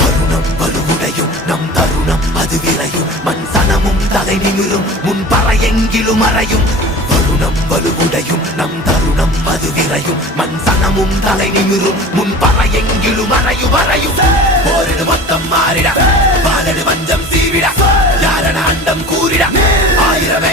வருணம் வலுவுடையும் நம் தருணம் அது விரையும் மண் சனமும் தலை நிமிரும் முன் பறையெங்கிலும் அறையும் வருணம் வலுவுடையும் நம் தருணம் அது விரையும் மண் சனமும் தலை நிமிரும் முன் பறையெங்கிலும் அறையும் போரிடு மொத்தம் மாறிட பாலடு வஞ்சம் சீவிட யாரன அண்டம் கூறிட ஆயிரம்